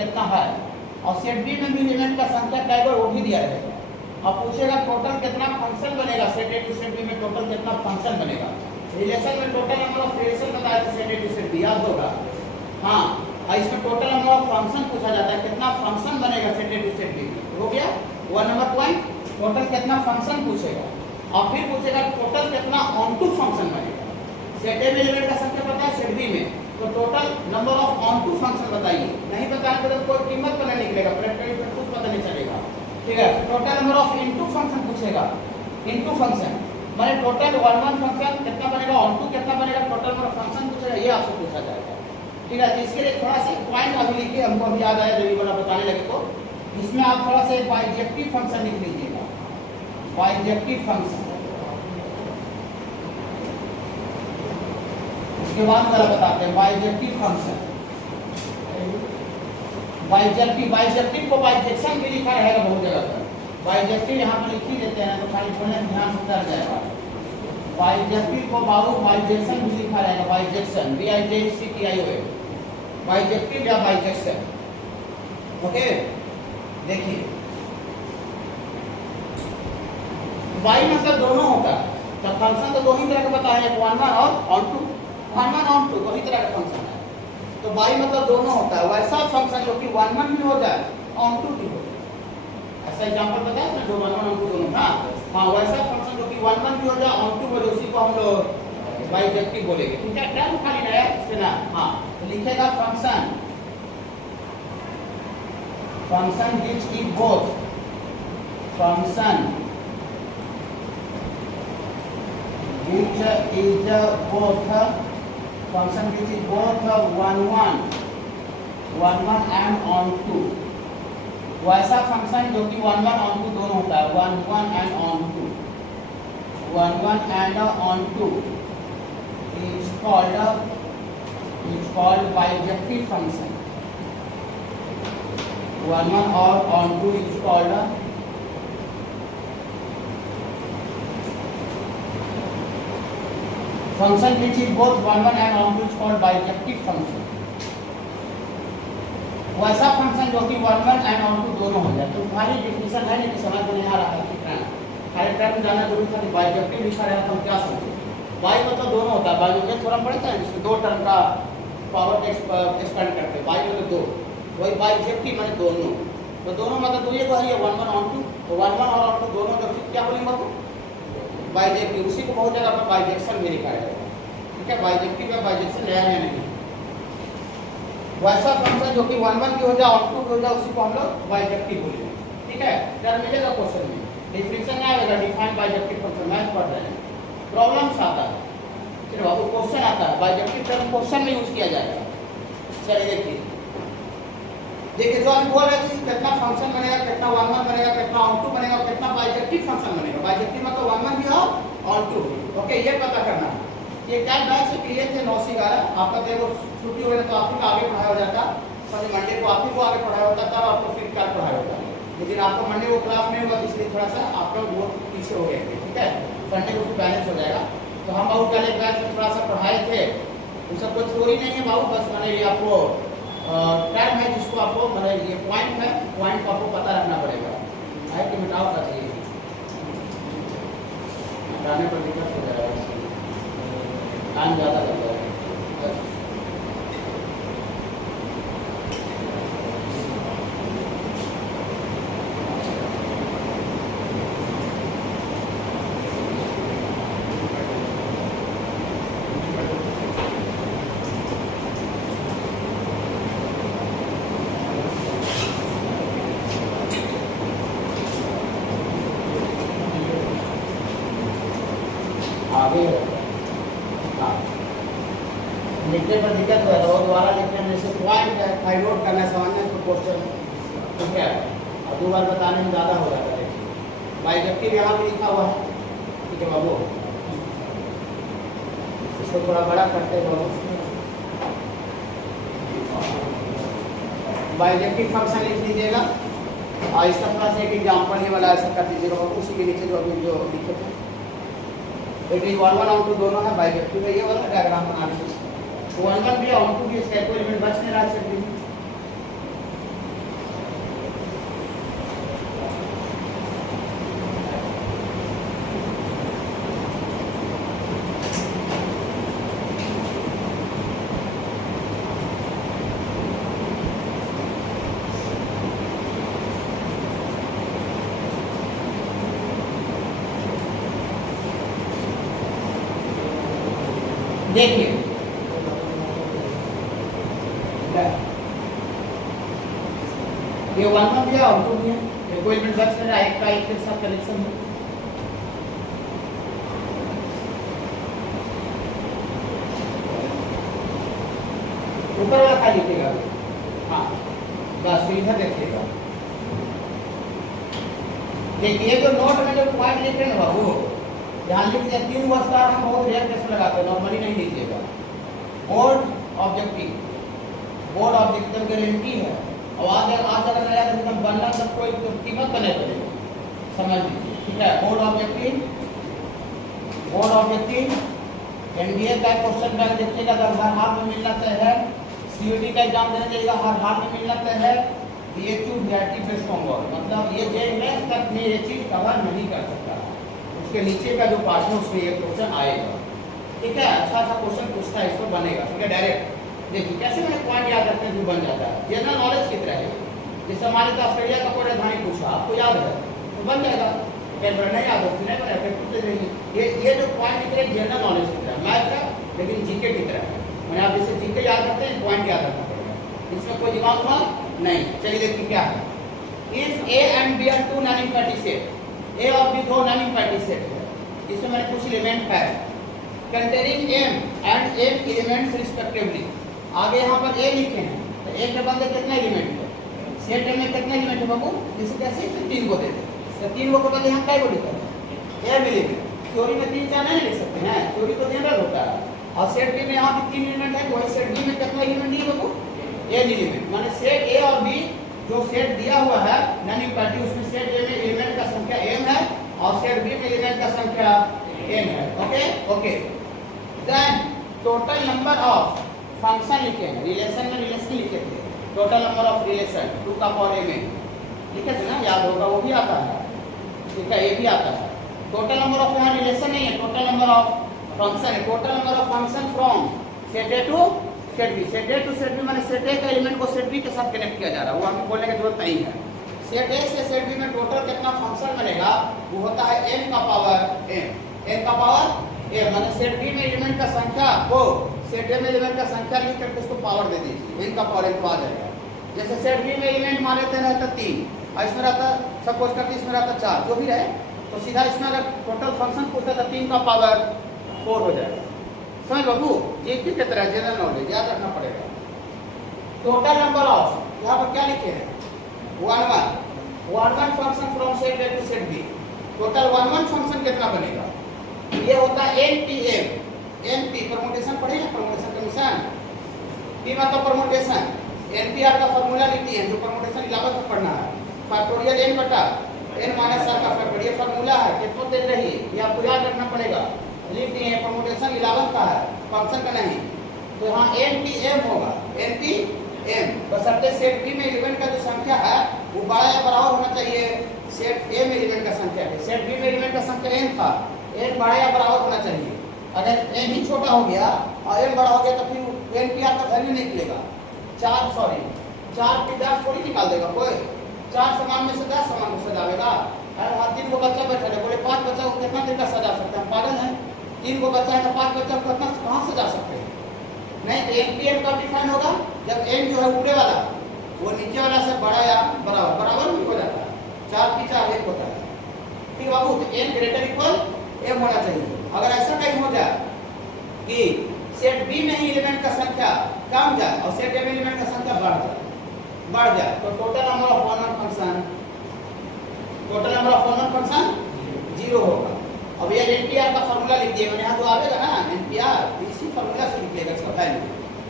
कितना है, और सेट बी में भी एलिमेंट का संख्या क्या है वो भी दिया रहेगा। अब पूछेगा टोटल कितना फंक्शन बनेगा, set A to set B में टोटल कितना फंक्शन बनेगा। रिलेशन में टोटल नंबर ऑफ रिलेशन बताया था set A to set B, याद होगा। हाँ, इसमें टोटल नंबर ऑफ फंक्शन पूछा जाता है, कितना फंक्शन बनेगा set A to set B में, हो गया 1 नंबर पॉइंट। टोटल कितना फंक्शन पूछेगा, और फिर पूछेगा टोटल कितना ऑन टू फंक्शन बनेगा। सेट ए में एलिमेंट का संख्या पता है, सेट बी में तो total number of onto function बताइए। नहीं बताने पर कोई कीमत पर नहीं निकलेगा, प्रैक्टिकली कुछ पता नहीं चलेगा, ठीक है। Total number of into function पूछेगा, इनटू फंक्शन माने टोटल 1 फंक्शन कितना बनेगा, ऑन टू कितना बनेगा, टोटल नंबर ऑफ फंक्शन पूछेगा, ये आपसे पूछा जाएगा, ठीक है। तो इसके लिए थोड़ा सा पॉइंट अभी लिखिए, हमको अभी याद आया जब ये वाला बताने लगे तो इसमें आप थोड़ा सा बाइजेक्टिव फंक्शन लिख लीजिएगा, बाइजेक्टिव फंक्शन। उसके बाद वाला बताते हैं बाइजेक्टिव फंक्शन। बाइजेक्टिव को बाइजेक्शन भी लिखा रहेगा बहुत जगह पर, बाइजेक्टिव यहाँ पर लिख ही देते हैं तो खाली बोलने में ध्यान से उतर जाएगा। बाइजेक्टिव को बाबू बाइजेक्शन भी लिखा रहेगा, बाइजेक्शन BIJECTION, बाइजेक्टिव या बाइजेक्शन, ओके। देखिए बाई मतलब दोनों होता है, तो फंक्शन तो दो ही तरह का बताया, एक 1 और ऑन टू, 1 ऑन टू दो ही तरह का फंक्शन है। तो बाई मतलब दोनों होता है, वैसा फंक्शन जो कि 1 भी हो जाए ऑन टू भी हो जाए। ऐसा एग्जांपल बताया ना, जो 1 ऑन टू दोनों था, हाँ वैसा फंक्शन जो कि 1 भी हो जाए ऑन टू हो जाए, उसी को हम लोग बाइजेक्टिव बोलेंगे, ठीक है। टर्म खाली नया से ना, हाँ तो लिखेगा function, function which is both, function which is both function which is both 1 and on 2, वैसा फंक्शन जो कि 1 on 2 दोनों होता है, 1 and on 2, 1 and on 2 is called bijective function। 1 और on 2 is called function which is both 1 and on 2 is called bijective function। वैसा function जो कि 1 and on 2 दोनों हो जाए। तो तुम्हारी डिफिनेशन है नहीं, समझ में नहीं आ रहा है कितना खाली टर्म में जाना जरूरी था कि बाइजेक्टिव लिखा रहा तो हम क्या समझे। बाई मतलब दोनों होता है, बाइजेक्टिव थोड़ा पढ़ता है जिसमें दो टर्म का पावर एक्सपेंड करते हैं, बाई मतलब दो, वही बाइजेक्टिव माने दोनों। तो दोनों मतलब दो ये को है 1 on 2, तो 1 और on 2 दोनों का फिर क्या बोलेंगे आपको, बाइजेक्टिव। उसी को बहुत जगह पर बाइजेक्शन भी लिखा है, ठीक है। बाइजेक्टिव या बाइजेक्शन नया है नहीं। वैसा फंक्शन जो कि 1 भी हो जाए ऑन 2 भी हो जाए, उसी को हम लोग बाइजेक्टिव बोलेंगे, ठीक है। टर्म मिलेगा क्वेश्चन में, डिफिनेशन क्या आएगा, डिफाइन बाइजेक्टिव फंक्शन, मैथ पढ़ रहे हैं, प्रॉब्लम्स आता है, फिर आपको क्वेश्चन आता है, बाइजेक्टिव टर्म क्वेश्चन में यूज किया जाएगा। चलिए देखिए जो हम बोल रहे थे कितना फंक्शन बनेगा, कितना 1 बनेगा, कितना ऑन 2 बनेगा, कितना बाइजेक्टिव फंक्शन बनेगा। बाइजेक्टिव मतलब 1 भी हो ऑन 2 भी, ओके। ये पता करना है। ये क्या बैच से क्लियर थे 9 से 11 आपका देखो छुट्टी हो गई तो आप ही का आगे पढ़ाया हो जाता, सॉरी मंडे को आप ही को आगे पढ़ाया होता, तब आपको फिर कल पढ़ाया होता। लेकिन आपको मंडे को क्लास नहीं होगा, इसलिए थोड़ा सा आप लोग बहुत पीछे हो गए थे, ठीक है। संडे को बैलेंस हो जाएगा। तो हम बाबू पहले बैच में थोड़ा सा पढ़ाए थे, उस सबको थ्योरी नहीं है बाबू, बस मैंने ये आपको टर्म है जिसको आपको मतलब ये पॉइंट है, पॉइंट को आपको पता रखना पड़ेगा। है कि मिटाओ कर चाहिए, हटाने पर दिक्कत हो जाएगा, टाइम ज़्यादा लग जाएगा। आगे लिखने पर दिक्कत हो रहा है, दोबारा लिखने में जैसे पॉइंट है, थाइरोड करना है, समझने को क्वेश्चन, ठीक है। और 2 बार बताने में ज़्यादा हो जाता है। बाइजेक्टिव यहाँ भी लिखा हुआ है, ठीक है बाबू, इसको थोड़ा बड़ा करते हैं बाबू। बाइजेक्टिव फंक्शन लिख लीजिएगा, और इसका थोड़ा सा एक एग्जाम्पल ये वाला ऐसा कर दीजिएगा, उसी के नीचे जो अभी जो लिखे थे इट इज 1 और 2 दोनों है, बाइजेक्टिव है। ये वाला डायग्राम बना लीजिए, 1 भी ऑन 2 भी इसका कोई एलिमेंट बच नहीं रहा है, देखिए ये 1 भी है और 2 भी है, ये कोई भी ड्रग्स मेरा एक का एक के साथ कनेक्शन है। ऊपर वाला खाली लिखेगा, हाँ बस इधर देखिएगा। देखिए जो नोट में जो पॉइंट लिखे ना बाबू, ध्यान लिख दिया 3 वर्षकार हम बहुत रेयर केस में लगाते हैं, नॉर्मली नहीं लीजिएगा। Board objective, board objective guarantee है, और आज अगर नया एकदम बनना तब कोई तो कीमत बने पड़ेगी, समझ लीजिए, ठीक है। Board objective, board objective NDA का क्वेश्चन बैंक देखिएगा, अगर हर हाल में मिलना तय है, सीयूटी का एग्जाम देने जाइएगा हर हाल में मिलना तय है, बीएचयू बीआरटी बेस्ट होंगे, मतलब ये जेईई तक में ये चीज कवर नहीं कर सकता, उसके नीचे का जो पार्ट है उसमें ये क्वेश्चन आएगा, ठीक है। अच्छा क्वेश्चन पूछता है, इसको बनेगा, ठीक है। डायरेक्ट देखिए कैसे मैंने पॉइंट याद रखते हैं जो बन जाता है, जनरल नॉलेज की तरह है। जैसे मान लीजिए ऑस्ट्रेलिया का कोई राजधानी पूछा, आपको याद है तो बन जाएगा, नहीं याद हो नहीं बना पूछते रहिए। ये जो पॉइंट लिख रहे हैं जनरल नॉलेज की तरह, मैथ है लेकिन जीके की तरह है, मैंने आप जैसे जीके याद रखते हैं पॉइंट याद रखना पड़ेगा, इसमें कोई दिमाग हुआ नहीं। चलिए देखिए क्या है, इस A and B are 2 non empty set, A और बी 2 नॉन इम्पैटी सेट है, इसमें मैंने कुछ एलिमेंट है containing m and m elements respectively. आगे यहाँ पर ए लिखे हैं तो ए के बदले कितना एलिमेंट है, सेट ए में कितना एलिमेंट है बाबू, जैसे कैसे 3 को देते तो 3 को बदले यहाँ क्या को लिखा है, ए एलिमेंट। थ्योरी में 3-4 नहीं लिख सकते हैं, थ्योरी तो जनरल होता है, और सेट बी में यहाँ भी 3 एलिमेंट है, वही सेट बी में कितना एलिमेंट है बाबू, ए एलिमेंट। माने सेट ए और बी जो सेट दिया हुआ है नॉन इम्पैटी, उसमें सेट ए में एलिमेंट का संख्या m है और सेट बी में एलिमेंट का संख्या n है। Okay okay, then total number of function लिखे हैं, रिलेशन में रिलेशन लिखे थे, टोटल नंबर ऑफ रिलेशन 2 का पावर m लिखे थे ना, याद होगा, वो भी आता है, ठीक है, ये भी आता है। टोटल नंबर ऑफ यहाँ रिलेशन नहीं है, टोटल नंबर ऑफ फंक्शन है, total number of function from set A to set B. Set A to set B माने सेट ए का एलिमेंट को सेट बी के साथ कनेक्ट किया जा रहा है, वो हमें बोलने की जरूरत नहीं है। सेट ए से सेट बी में टोटल कितना फंक्शन बनेगा, वो होता है n का पावर m, n का पावर m, माने सेट बी में एलिमेंट का संख्या को सेट ए में एलिमेंट का संख्या लिख करके उसको पावर दे दीजिए, n का पावर m आ जाएगा। जैसे सेट बी में एलिमेंट मान लेते रहता 3 और इसमें रहता सपोज करते इसमें रहता 4, जो भी रहे, तो सीधा इसमें अगर टोटल फंक्शन पूछता था 3 का पावर 4 हो जाएगा। समझ बाबू, ये की तरह जनरल नॉलेज याद रखना पड़ेगा। टोटल नंबर ऑफ यहाँ पर क्या लिखे हैं 1 function from set A to set B, total 1 function कितना बनेगा, ये होता है npm, np परमुटेशन पढ़ेगा, परमुटेशन का निशान, p मतलब परमुटेशन, npr का फार्मूला लिखती है, जो परमुटेशन इलावा से पढ़ना है, फैक्टोरियल n बटा n माइनस r का फैक्टर, ये फार्मूला है, कितना दे रही है ये आपको याद रखना पड़ेगा, लिख दिए हैं, परमुटेशन इलावन का है, फंक्शन का नहीं, तो यहाँ npm होगा, npm बशर्ते सेट बी में एलिमेंट का जो संख्या है वो बड़ा या बराबर होना चाहिए सेट ए में एलिमेंट का संख्या है, सेट बी में एलिमेंट का संख्या n था, n बड़ा या बराबर होना चाहिए, अगर n ही छोटा हो गया और n बड़ा हो गया तो फिर npr का वैल्यू नहीं निकलेगा, 4 की 10 थोड़ी निकाल देगा कोई, 4 समान में से 10 समान को सजावेगा। अरे वहाँ 3 को बच्चा बैठा है, बोले 5 बच्चा को कितना देर का सजा सकते हैं, पागल है, 3 को बच्चा है तो 5 बच्चा को कितना कहाँ सजा सकते हैं, नहीं तो npm कब डिफाइन होगा, जब n जो है ऊपरे वाला वो नीचे वाला से बड़ा या बराबर भी हो जाता है, 4 की 4 1 होता है, ठीक बाबू, तो n ग्रेटर इक्वल m होना चाहिए। अगर ऐसा कहीं हो जाए कि सेट बी में ही एलिमेंट का संख्या कम जाए और सेट ए में एलिमेंट का संख्या बढ़ जाए तो total number of one function 0 होगा। अब ये एनपीआर का फार्मूला लिख दिए मैंने, यहाँ तो आएगा ना एनपीआर, इसी फार्मूला से लिखिएगा इसका वैल्यू,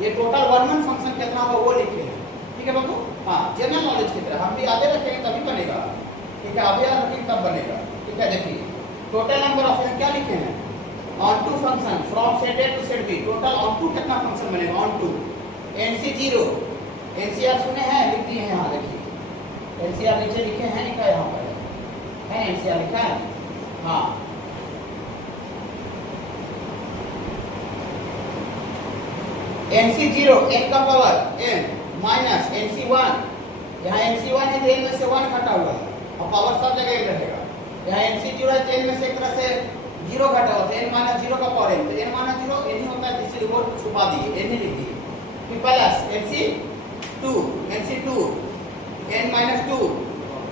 ये टोटल वन फंक्शन कितना होगा वो लिखे हैं, ठीक है बाबू। हाँ, जनरल नॉलेज की तरह हम भी आगे रखेंगे तभी बनेगा, ठीक है, आगे याद रखेंगे तब बनेगा, ठीक है। देखिए टोटल नंबर ऑफ क्या लिखे हैं, onto function from set A to set B, total onto कितना फंक्शन बनेगा, ऑन टू एनसी 0, एनसीआर सुने हैं, लिख दिए हैं, यहाँ देखिए एनसीआर नीचे लिखे हैं, लिखा है यहाँ पर है, एनसीआर लिखा है, हाँ NC0 n का पावर n माइनस NC1, यहाँ NC1 है तो n में से 1 घटा हुआ है और पावर सब जगह n रहेगा, यहाँ NC0 है तो n में से एक तरह से 0 घटा हुआ है, n माइनस 0 का पावर n, तो n माइनस 0 n ही होता है, दिस वो छुपा दिए, एन ही लिख दिए। फिर प्लस NC2 n माइनस 2,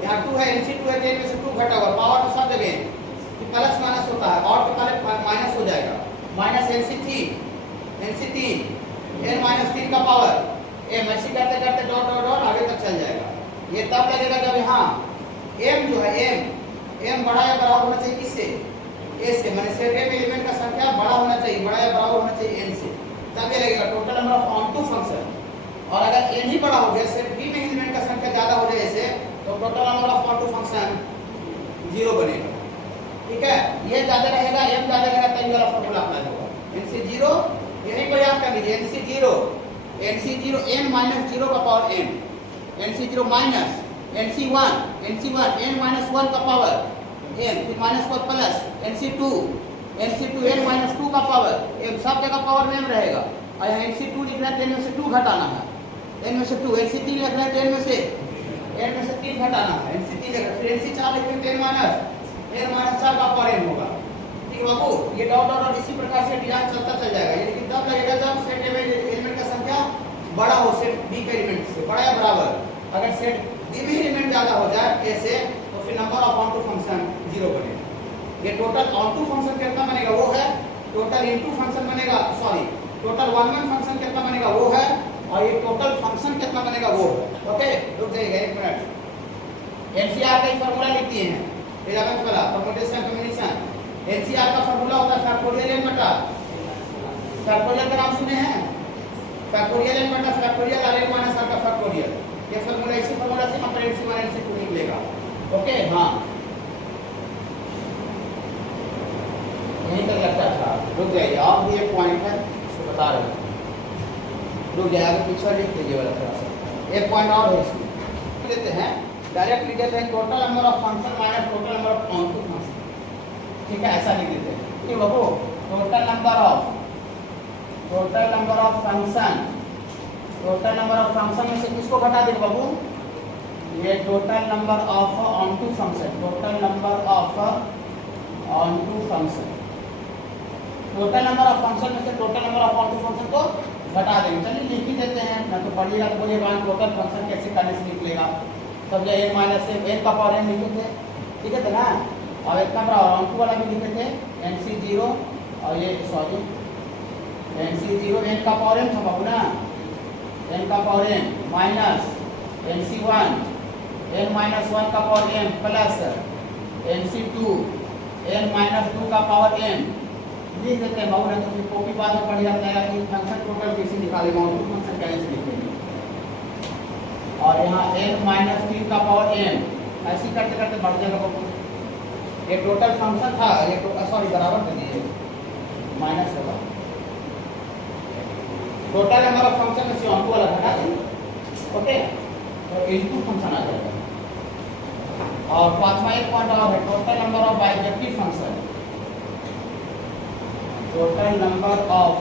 यहाँ 2 है, NC2 है, n में से 2 घटा हुआ, पावर तो सब जगह फिर प्लस माइनस होता है, और के पहले माइनस हो जाएगा, माइनस NC3 n माइनस 3 का पावर m, ऐसे करते करते डॉट डॉट डॉट आगे तक चल जाएगा। ये तब लगेगा जब यहाँ m जो है m बड़ा या बराबर होना चाहिए किससे, a से, माने सेट ए में एलिमेंट का संख्या बड़ा होना चाहिए, बड़ा या बराबर होना चाहिए n से, तब ये लगेगा total number of onto function. और अगर n ही बड़ा हो गया, सेट b में एलिमेंट का संख्या ज्यादा हो जाए ऐसे, तो total number of onto function 0 बनेगा। ठीक है, ये ज्यादा रहेगा, m ज्यादा रहेगा, तब ये वाला फार्मूला अप्लाई होगा। NC0 यही को याद कर लीजिए, NC0 n माइनस 0 का power n, NC0 minus NC1 n minus 1 का पावर n, फिर minus 1 plus NC2 n minus 2 का पावर m, सब जगह पावर में m रहेगा। और यहाँ NC2 लिख रहा है, 10 में से 2 घटाना है, n में से 2, NC3 लिख रहा है, 10 में से 3 घटाना है, NC3 लिख रहा है, फिर NC4 लिख रहे हैं, 10 माइनस 4 का पावर m होगा। ठीक है बाबू, ये डॉट डॉट इसी प्रकार से डिजाइन चलता चल जाएगा। ये लेकिन तब लगेगा जब सेट ए में एलिमेंट का संख्या बड़ा हो सेट बी के एलिमेंट से, बड़ा या बराबर। अगर सेट बी में एलिमेंट ज्यादा हो जाए ए से, तो फिर number of onto function 0 बनेगा। ये टोटल ऑन टू फंक्शन कितना बनेगा वो है, टोटल इनटू फंक्शन बनेगा, सॉरी टोटल वन फंक्शन कितना बनेगा वो है, और ये टोटल फंक्शन कितना बनेगा वो है। ओके, रुक जाइएगा 1 मिनट। एनसीआर का फॉर्मूला लिख दिए हैं 11th वाला, परम्यूटेशन कॉम्बिनेशन। एनसीआर का फॉर्मूला होता है फैक्टोरियल n बटा, फैक्टोरियल का नाम सुने हैं, फैक्टोरियल n बटा factorial r n minus r का फैक्टोरियल। ये फॉर्मूला, इसी फॉर्मूला से हम NC1 NC2 निकलेगा। ओके, हाँ यहीं तक लगता था। रुक जाइए, आप भी एक पॉइंट है उसको बता रहे हैं, रुक जाइए आगे पीछे लिख लीजिए वाला थोड़ा सा, एक पॉइंट और है इसमें देते हैं, डायरेक्ट लिख देते हैं total number of function minus total number of onto function. ठीक है, ऐसा लिख देते हैं। ठीक बाबू, total number of function, total number of function में से किसको घटा देंगे बाबू, ये total number of onto function, total number of onto function, total number of function में से total number of onto function को घटा देंगे। चलिए लिख ही देते हैं, ना तो पढ़िएगा तो बोलिए वन टोटल फंक्शन कैसे करने से निकलेगा। सब जो n माइनस n का पावर n लिखे थे, ठीक है ना, और इतना बड़ा ऑन टू वाला भी लिखे थे NC0, और ये सॉरी NC0 n का पावर n था बाबू ना, n का power n minus NC1 n minus 1 का power n plus NC2 n minus 2 का पावर n लिख देते हैं बाबू, ना तो फिर कॉपी बाद में पढ़ जाता है कि फंक्शन टोटल कैसे निकालेगा, ऑन टू फंक्शन कैसे लिखेंगे। और यहाँ n माइनस 3 का पावर n, ऐसे करते करते बढ़ जाएगा बाबू। ये टोटल फंक्शन था, ये सॉरी बराबर कर दिए, माइनस होगा, टोटल नंबर ऑफ फंक्शन में से ऑन टू वाला घटा देंगे। ओके, तो इनटू फंक्शन आ जाएगा। और पांचवा एक पॉइंट और है, total number of bijective function, total number of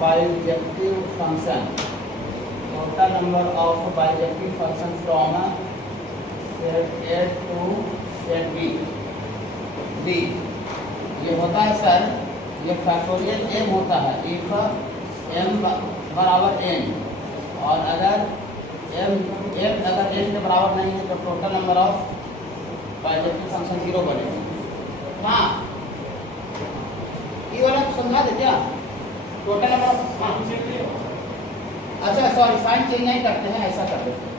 bijective function, total number of bijective function from set A to set B. ये होता है सर, ये फैक्टोरियल m होता है इफ m बराबर n, और अगर m अगर n के बराबर नहीं है तो total number of bijective function 0 बनेगा। हाँ, ये वाला समझा दे क्या, टोटल नंबर ऑफ, अच्छा सॉरी साइन चेंज नहीं करते हैं, ऐसा कर देते हैं,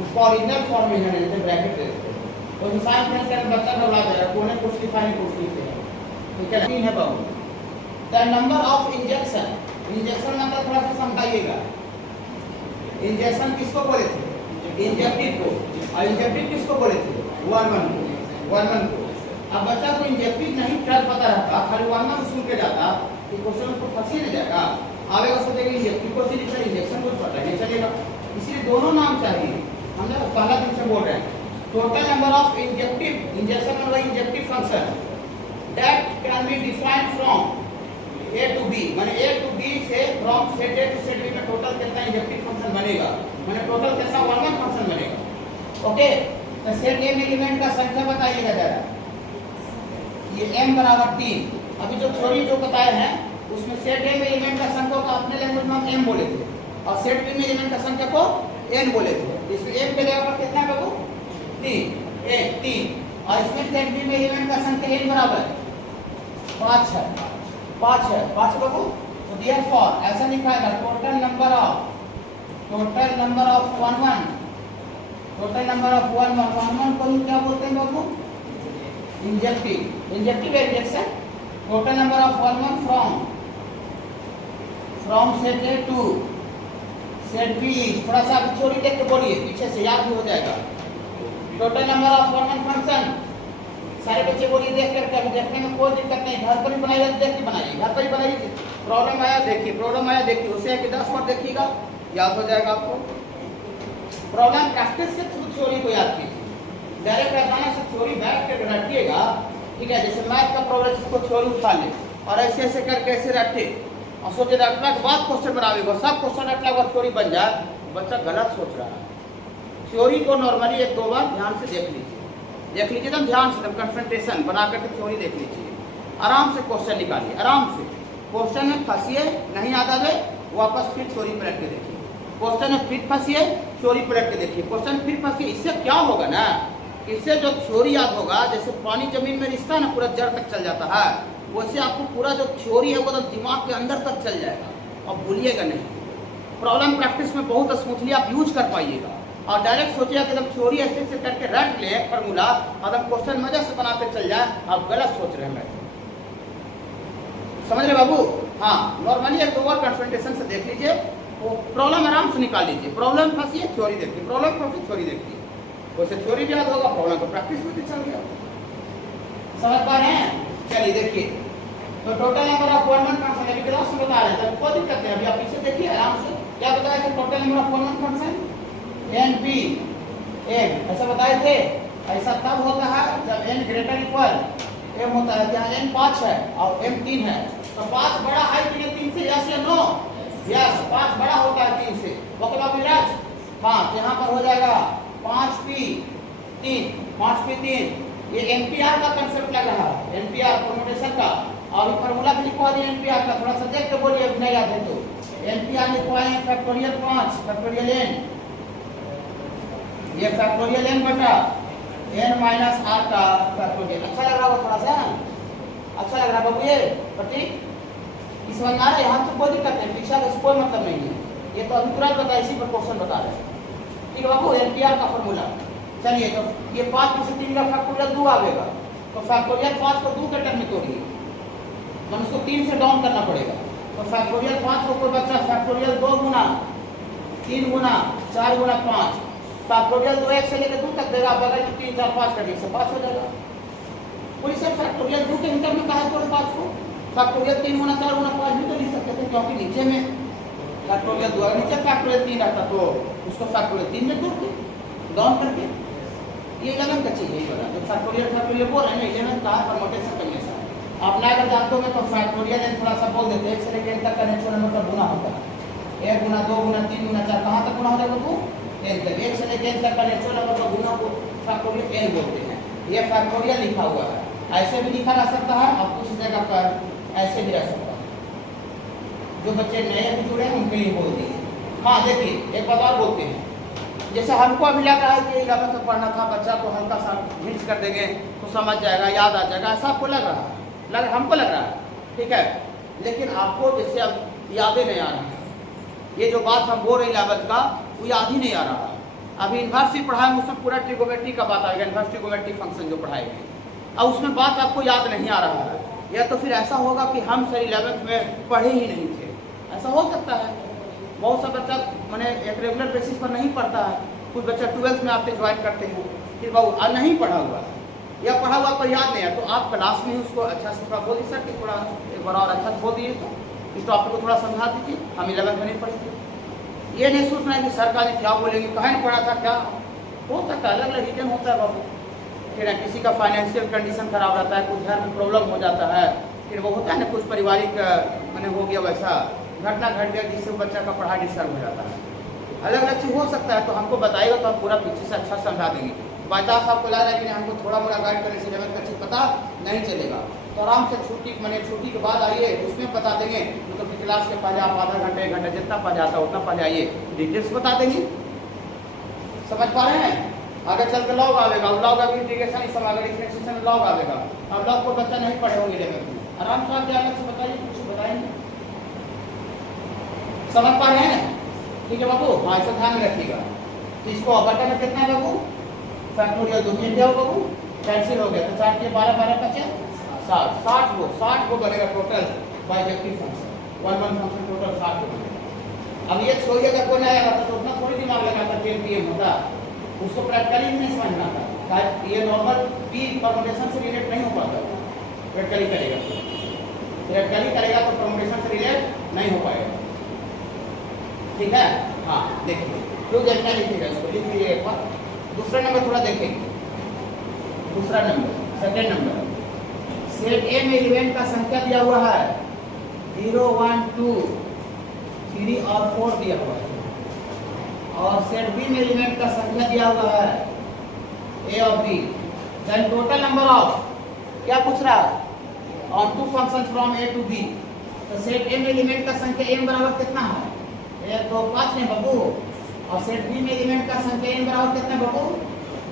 उसको ओरिजिनल फॉर्म में रहने देते, ब्रैकेट दे देते हैं, तो जो साइन चेंज करके बच्चा घबरा जाएगा, कोने कुछ लिखा है कुछ लिखते हैं। ठीक है, 3 है बाबू। The number of injection, injection मतलब थोड़ा सा समझाइएगा, इंजेक्शन किसको बोले थे, इंजेक्टिव को, और इंजेक्टिव किसको बोले थे, 1 को। अब बच्चा को इंजेक्टिव नहीं कर पता रहता, खाली 1 सुन के जाता, तो क्वेश्चन उसको फंसी नहीं जाएगा, आवेगा सोचेगा इंजेक्टिव को सिर्फ इंजेक्शन को पता नहीं चलेगा, इसलिए दोनों नाम चाहिए। हम लोग पहला दिन से बोल रहे हैं, total number of injective, injection मतलब injective function that can be defined from A to B, माने A to B से from set A to set B में टोटल कितना इंजेक्टिव फंक्शन बनेगा, माने टोटल कितना 1 फंक्शन बनेगा। ओके, तो सेट A में एलिमेंट का संख्या बताइएगा जरा, ये m बराबर 3। अभी जो थ्योरी जो बताए हैं उसमें सेट A में एलिमेंट का संख्या को अपने लैंग्वेज में हम m बोले थे और सेट B में एलिमेंट का संख्या को n बोले थे। इसमें m के जगह पर कितना बाबू 3 और इसमें सेट B में एलिमेंट का संख्या n बराबर 5 है 5 बाबू। तो देयरफॉर ऐसा लिखा है टोटल नंबर ऑफ 11 को ही क्या बोलते हैं बाबू injective reaction. Total number of 11 from set A to set B। थोड़ा सा अभी थ्योरी देख के बोलिए, पीछे से याद भी हो जाएगा। टोटल नंबर ऑफ 11 फंक्शन, सारे बच्चे बोलिए देख करके, अभी देखने में कोई दिक्कत नहीं, घर पर ही बनाइए, देख के बनाइए, घर पर ही बनाइए। प्रॉब्लम आया देखिए, उसे कि 10 बार देखिएगा याद हो जाएगा आपको। प्रॉब्लम प्रैक्टिस के थ्रू थ्योरी को याद कीजिए, डायरेक्ट अचानक से थ्योरी बैठ कर रटिएगा, ठीक है। जैसे मैथ का प्रॉब्लम को थ्योरी उठा ले और ऐसे करके ऐसे रटे और सोचे रटने के बाद क्वेश्चन बनाएगा, सब क्वेश्चन रटने के बाद थ्योरी बन जाए, बच्चा गलत सोच रहा है। थ्योरी को नॉर्मली 1-2 बार ध्यान से देख लीजिए एकदम ध्यान से, कंसंट्रेशन बना करके थ्योरी देख लीजिए, आराम से क्वेश्चन निकालिए, आराम से क्वेश्चन में फंसिए, नहीं याद आवे वापस फिर थ्योरी पलट के देखिए, क्वेश्चन में फिर फंसिए थ्योरी पलट के देखिए, क्वेश्चन फिर फंसिए। इससे क्या होगा ना, इससे जो थ्योरी याद होगा, जैसे पानी जमीन में रिश्ता ना पूरा जड़ तक चल जाता है, वैसे आपको पूरा जो थ्योरी है वो तो दिमाग के अंदर तक चल जाएगा और भूलिएगा नहीं। प्रॉब्लम प्रैक्टिस में बहुत स्मूथली आप यूज कर पाइएगा और डायरेक्ट सोचिएगा कि जब थ्योरी ऐसे करके रट ले फॉर्मूला और जब क्वेश्चन मजा से बनाते चल जाए, आप गलत सोच रहे हैं, समझ रहे बाबू। हाँ, नॉर्मली 1-2 बार कंसंट्रेशन से देख लीजिए, वो प्रॉब्लम आराम से निकाल लीजिए, प्रॉब्लम फंसी है थ्योरी देखिए, प्रॉब्लम फंसी थ्योरी देखिए, वैसे थ्योरी भी याद होगा, प्रॉब्लम को प्रैक्टिस में भी चल गया। समझ पा रहे हैं? चलिए देखिए, तो टोटल नंबर ऑफ 11 फंक्शन अभी क्लास में बता रहे हैं, तब कोई दिक्कत नहीं, अभी आप पीछे देखिए आराम से। क्या बताया कि total number of 11 function n p m ऐसा बताए थे। ऐसा तब होता है जब n ग्रेटर इक्वल m होता है, जहाँ n 5 है और m 3 है, तो 5 बड़ा है कि 3 से, यस या नो? यस, 5 बड़ा होता है 3 से। ओके बाबू विराज, हाँ, तो यहाँ पर हो जाएगा 5p3, ये NPR का कंसेप्ट लग रहा है, NPR परमुटेशन का, और फार्मूला भी लिखवा दिए NPR का, थोड़ा सा देख के बोलिए अभी नहीं याद है तो। NPR लिखवाए फैक्टोरियल 5 फैक्टोरियल n, ये फैक्टोरियल n बटा n माइनस r का फैक्टोरियल। अच्छा लग रहा होगा, थोड़ा सा अच्छा लग रहा है बाबू ये प्रतीक, इस बार आ रहा है, यहाँ तो कोई दिक्कत नहीं, पीछा का कोई मतलब नहीं है, ये तो अभी तुरंत बता, इसी पर क्वेश्चन बता रहे हैं, ठीक है बाबू। NPR का फॉर्मूला, चलिए तो ये 5 में से 3 का फैक्टोरियल 2 आएगा, तो फैक्टोरियल 5 को 2 के टर्म में तोड़िए, तो उसको 3 से डाउन करना पड़ेगा, तो फैक्टोरियल 5 को कोई बच्चा फैक्टोरियल 2 गुना 3 गुना 4 गुना 5, फैक्टोरियल 2 1 से लेकर 2 तक देगा, बगल में 3 4 5 कर दिए, 5 हो जाएगा। कोई सब फैक्टोरियल 2 के हिसाब में कहा है, 5 को फैक्टोरियल 3 गुना 4 गुना 5 भी तो लिख सकते थे, क्योंकि नीचे में फैक्टोरियल 2 नीचे फैक्टोरियल 3 रहता, तो उसको फैक्टोरियल 3 में तोड़ के डाउन करके, ये 11 का चीज है, ये वाला जो फैक्टोरियल बोल रहे हैं ना, 11 का परमुटेशन कॉम्बिनेशन। आप ना अगर जानते हो तो फैक्टोरियल n थोड़ा सा बोल देते हैं, 1 से लेकर n तक का नेचुरल नंबर का गुना होता है, 1 गुना 2 गुना 3 गुना 4, कहाँ तक गुना हो जाएगा तो n तक, 1 से लेकर n तक का नेचुरल नंबर का गुना को फैक्टोरियल n बोलते हैं। ये फैक्टोरियल लिखा हुआ है, ऐसे भी लिखा जा सकता है और कुछ जगह पर ऐसे भी रह सकता है। जो बच्चे नए भी जुड़े हैं उनके लिए बोल दिए। हाँ देखिए, एक बात और बोलते हैं, जैसे हमको अभी लग रहा है कि 11 तक पढ़ना था, बच्चा को हल्का सा हिंट्स कर देंगे तो समझ जाएगा, याद आ जाएगा, ऐसा आपको लग रहा है, हमको लग रहा है, ठीक है। लेकिन आपको जैसे अब याद ही नहीं आ रहा है, ये जो बात हम बोल रहे 11 का वो याद ही नहीं आ रहा है। अभी इन्वर्स पढ़ाएंगे, उसमें पूरा ट्रिगोमेट्री का बात आएगा, इन्वर्स ट्रिगोमेट्री फंक्शन जो पढ़ाएंगे, अब उसमें बात आपको याद नहीं आ रहा है, या तो फिर ऐसा होगा कि हम सर 11th में पढ़े ही नहीं थे, ऐसा हो सकता है। बहुत सा बच्चा मैंने एक रेगुलर बेसिस पर नहीं पढ़ता है, कुछ बच्चा 12th में आपके ज्वाइन करते हैं, फिर वो नहीं पढ़ा हुआ है या पढ़ा हुआ पर याद नहीं है, तो आप क्लास में ही उसको अच्छा से थोड़ा बोल दीजिए सर कि थोड़ा एक बार और अच्छा से बोल दिए, तो इस टॉपिक को थोड़ा समझा दीजिए, हम 11th में नहीं पढ़े थे। ये नहीं सोचना है कि सर का क्या बोलेंगे, कहाँ नहीं पढ़ा था, क्या हो सकता है, अलग अलग रीजन होता है बाबू। फिर किसी का फाइनेंशियल कंडीशन खराब रहता है, कुछ घर में प्रॉब्लम हो जाता है, फिर वो होता है ना कुछ पारिवारिक मैंने हो गया वैसा घटना घट गया जिससे बच्चा का पढ़ाई डिस्टर्ब हो जाता है, अलग अलग चीज़ हो सकता है, तो हमको बताइएगा तो हम पूरा पीछे से अच्छा समझा देंगे। बाई चांस आपको लग रहा है कि हमको थोड़ा मोड़ा गाइड करने से 11th का चीज़ पता नहीं चलेगा। तो आराम से छुट्टी मैंने छुट्टी के बाद आइए, उसमें बता देंगे। तो फिर क्लास के पहले आप आधा घंटे 1 घंटे जितना पढ़ जाता है उतना पढ़ जाइए, डिटेल्स बता देंगे। समझ पा रहे हैं? आगे चल के लॉग आवेगा, लॉग अभी इंटीग्रेशन इस समय डिफरेंशिएशन में लॉग आवेगा। अब लॉग को बच्चा नहीं पढ़े होंगे लेवल में, आराम से आप अलग से बताइए, कुछ बताएंगे। समझ पा रहे हैं? ठीक है बाबू, हाँ इसे ध्यान में रखिएगा। तो इसको बटा में कितना है बाबू? फैक्टोरियल 2 क्या हो बाबू? कैंसिल हो गया, तो 4 के 12 12 बचे 60 60 को बनेगा total bijective function, 1 1 function total 60 को बनेगा। अब ये छोड़िए, अगर कोई नहीं आता तो उतना थोड़ी दिमाग लगाता 10 pm होता, उसको प्रैक्टिकली नहीं समझना था। ये नॉर्मल पी परमुटेशन से रिलेट नहीं हो पाता, प्रैक्टिकली करेगा तो परमुटेशन से रिलेट नहीं हो पाएगा। ठीक है? हाँ देखिए, जो देखना लिखिएगा, इसको लिख लीजिए एक बार। दूसरा नंबर थोड़ा देखेंगे, दूसरा number second number, set A में एलिमेंट का संख्या दिया हुआ है 0 1 2 3 और 4 दिया हुआ है, और सेट बी में एलिमेंट का संख्या दिया हुआ है ए और B. Then total number of, क्या पूछ रहा है? Onto function from A to B. तो सेट ए में एलिमेंट का संख्या m बराबर कितना है? 1 2 5 है बाबू। और सेट बी में एलिमेंट का संख्या m बराबर कितना है बाबू?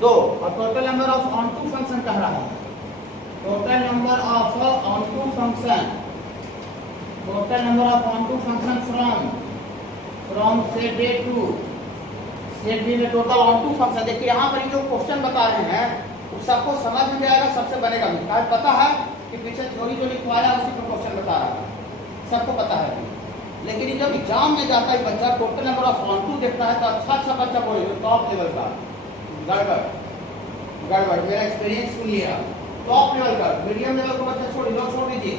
2। और total number of onto function कह रहा है, total number of onto function, total number of onto function from set A to set B में टोटल ऑन टू फंक्शन। देखिए यहाँ पर जो क्वेश्चन बता रहे हैं वो सबको समझ में आएगा, सबसे बनेगा भी। आज पता है कि पीछे थ्योरी जो लिखवाया उसी पर क्वेश्चन बता रहा है, सबको पता है। लेकिन जब एग्जाम में जाता है बच्चा total number of onto देखता है तो अच्छा बच्चा बोले जो टॉप लेवल का, गड़बड़ मेरा एक्सपीरियंस सुनिए आप। टॉप लेवल का, मीडियम लेवल का बच्चा छोड़ दीजिए,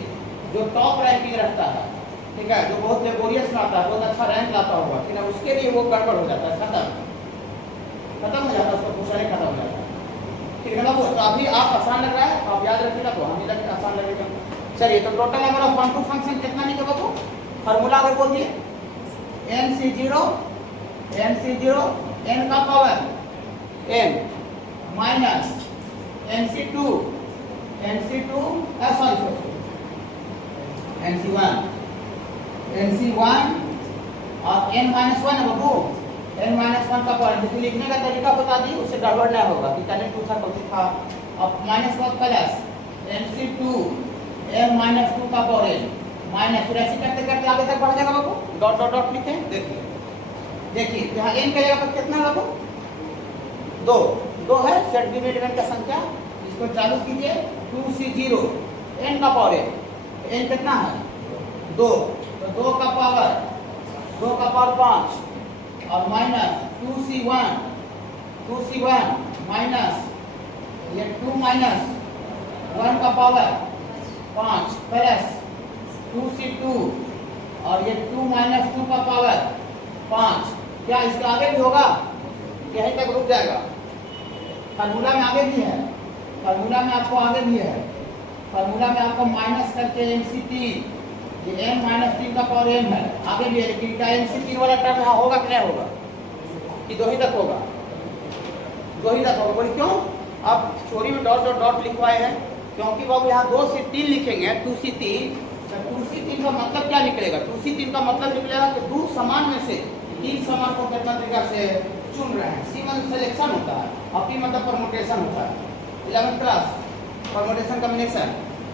जो टॉप रैंकिंग रखता है, ठीक है, जो बहुत लेबोरियस लाता है, बहुत अच्छा रैंक लाता होगा, ठीक है, उसके लिए वो गड़बड़ हो जाता है, खत्म हो जाता है, उसका क्वेश्चन ही खत्म हो जाता है। ठीक है ना? वो तो अभी आप आसान लग रहा है, आप याद रखिएगा तो हमें लगेगा आसान लगेगा। चलिए, तो total number of onto function कितना निकलेगा बाबू? फार्मूला अगर बोल दिए NC0 n का power n minus NC2 NC1 और n माइनस 1 है बाबू, n माइनस 1 का पावर। जिसको लिखने का तरीका बता दी, उससे गड़बड़ नहीं होगा कि पहले 2 था कौन था। अब minus 1 plus NC2 n minus 2 का पावर n माइनस, फिर ऐसे करते करते आगे तक बढ़ जाएगा बाबू। डॉट डॉट डॉट लिखे, देखिए यहाँ n का जगह पर कितना है बाबू? 2 है सेट बी में एलिमेंट का संख्या। इसको चालू कीजिए, 2C0 n का पावर n कितना है? 2, तो 2 का पावर 5 और माइनस 2C1 माइनस ये 2 माइनस 1 का पावर 5 प्लस 2C2 और ये 2 माइनस 2 का पावर 5। क्या इसके आगे भी होगा? यहीं तक रुक जाएगा। फार्मूला में आगे भी है, फार्मूला में आपको आगे भी है, फार्मूला में आपको माइनस करके NC3, ये n माइनस 3 का पावर n है, आगे भी है। लेकिन क्या NC3 वाला टर्म यहाँ होगा कि नहीं होगा? कि 2 ही तक होगा? 2 ही तक होगा। बोलिए क्यों? आप थ्योरी में डॉट डॉट डॉट लिखवाए हैं, क्योंकि बाबू यहाँ 2 से 3 लिखेंगे, 2C3 का मतलब क्या निकलेगा? 2C3 का मतलब निकलेगा कि 2 समान में से 3 समान को कितना तरीका से चुन रहे हैं। C मतलब सिलेक्शन होता है और P मतलब परमुटेशन होता है। 11th class permutation combination.